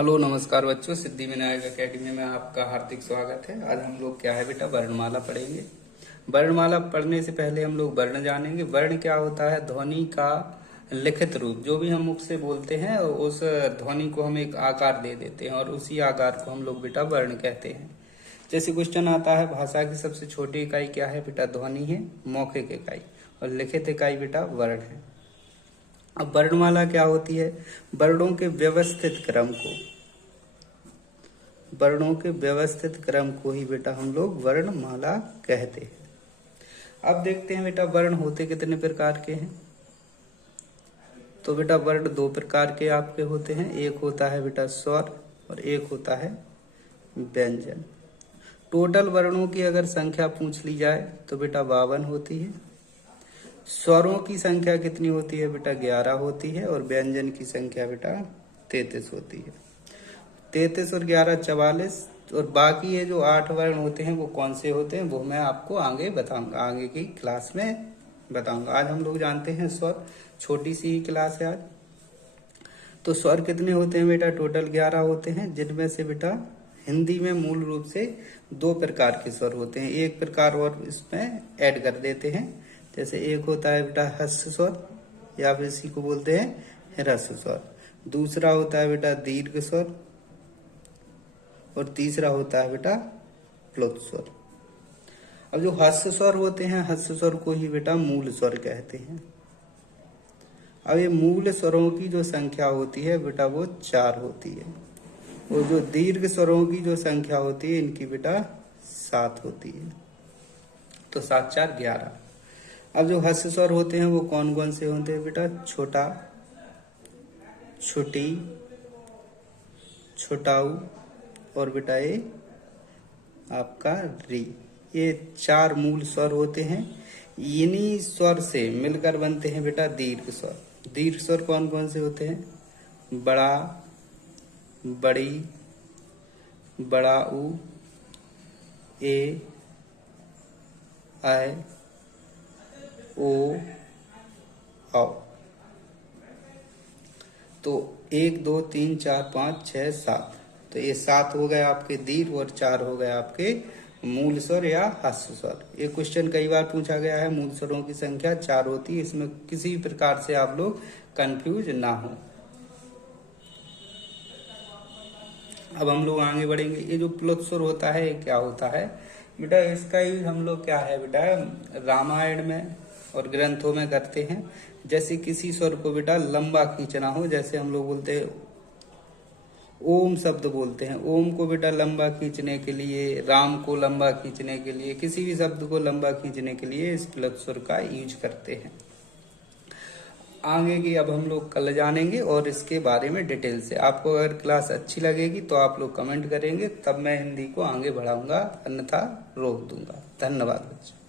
Hello नमस्कार बच्चों, Siddhi Vinayak academy में आपका हार्दिक स्वागत है। आज हम लोग क्या है बेटा वर्णमाला पढ़ेंगे। वर्णमाला पढ़ने से पहले हम लोग वर्ण जानेंगे। वर्ण क्या होता है? ध्वनि का लिखित रूप। जो भी हम मुख से बोलते हैं उस ध्वनि को हम एक आकार दे देते हैं और उसी आकार को हम लोग बेटा वर्ण कहते हैं। जैसे क्वेश्चन आता है, भाषा की सबसे छोटी इकाई क्या है बेटा? ध्वनि है। मौखिक इकाई और लिखित इकाई बेटा वर्ण है। अब वर्णमाला क्या होती है? वर्णों के व्यवस्थित क्रम को ही बेटा हम लोग वर्णमाला कहते हैं। अब देखते हैं बेटा वर्ण होते कितने प्रकार के हैं। तो बेटा वर्ण दो प्रकार के आपके होते हैं। एक होता है बेटा स्वर और एक होता है व्यंजन। टोटल वर्णों की अगर संख्या पूछ ली जाए तो बेटा 52 होती है। स्वरों की संख्या कितनी होती है बेटा? 11 होती है। और व्यंजन की संख्या बेटा 33 होती है। 33 और 11 44। और बाकी ये जो 8 वर्ण होते हैं वो कौन से होते हैं वो मैं आपको आगे बताऊंगा, आगे की क्लास में बताऊंगा। आज हम लोग जानते हैं स्वर। छोटी सी ही क्लास है आज। तो स्वर कितने होते हैं बेटा? टोटल 11 होते हैं, जिनमें से बेटा हिंदी में मूल रूप से 2 प्रकार के स्वर होते हैं। एक प्रकार और इसमें ऐड कर देते हैं। जैसे एक होता है बेटा ह्रस्व स्वर या फिर इसी को बोलते हैं ह्रस्व स्वर। दूसरा होता है बेटा दीर्घ स्वर और तीसरा होता है बेटा प्लुत स्वर। अब जो ह्रस्व स्वर होते हैं, ह्रस्व स्वर को ही बेटा मूल स्वर कहते हैं। अब ये मूल स्वरों की जो संख्या होती है बेटा वो 4 होती है। और जो दीर्घ स्वरों की जो संख्या होती है इनकी बेटा 7 होती है। तो 7 4 11। अब जो ह्रस्व स्वर होते हैं वो कौन कौन से होते हैं बेटा? छोटा, छोटी, छोटाऊ और बेटा ये आपका री। ये 4 मूल स्वर होते हैं। इन्हीं स्वर से मिलकर बनते हैं बेटा दीर्घ स्वर। दीर्घ स्वर कौन कौन से होते हैं? बड़ा, बड़ी, बड़ा ऊ, ए, ऐ, ओ, औ। तो 1 2 3 4 5 6 7। तो ये 7 हो गए आपके दीर्घ और 4 हो गए आपके मूल स्वर या ह्रस्व स्वर। ये क्वेश्चन कई बार पूछा गया है। मूल स्वरों की संख्या 4 होती है। इसमें किसी भी प्रकार से आप लोग कंफ्यूज ना हो। अब हम लोग आगे बढ़ेंगे। ये जो प्लुत स्वर होता है ये क्या होता है बेटा? इसका यूज हम लोग क्या है बेटा रामायण में और ग्रंथों में करते हैं। जैसे किसी स्वर को बेटा लंबा खींचना हो, जैसे हम लोग बोलते हैं ओम शब्द बोलते हैं। ओम को बेटा लंबा खींचने के लिए, राम को लंबा खींचने के लिए, किसी भी शब्द को लंबा खींचने के लिए इस प्लुत स्वर का यूज करते हैं। आगे की अब हम लोग कल जानेंगे और इसके बारे में डिटेल से। आपको अगर क्लास अच्छी लगेगी तो आप लोग कमेंट करेंगे, तब मैं हिंदी को आगे बढ़ाऊंगा, अन्यथा रोक दूंगा। धन्यवाद बच्चों।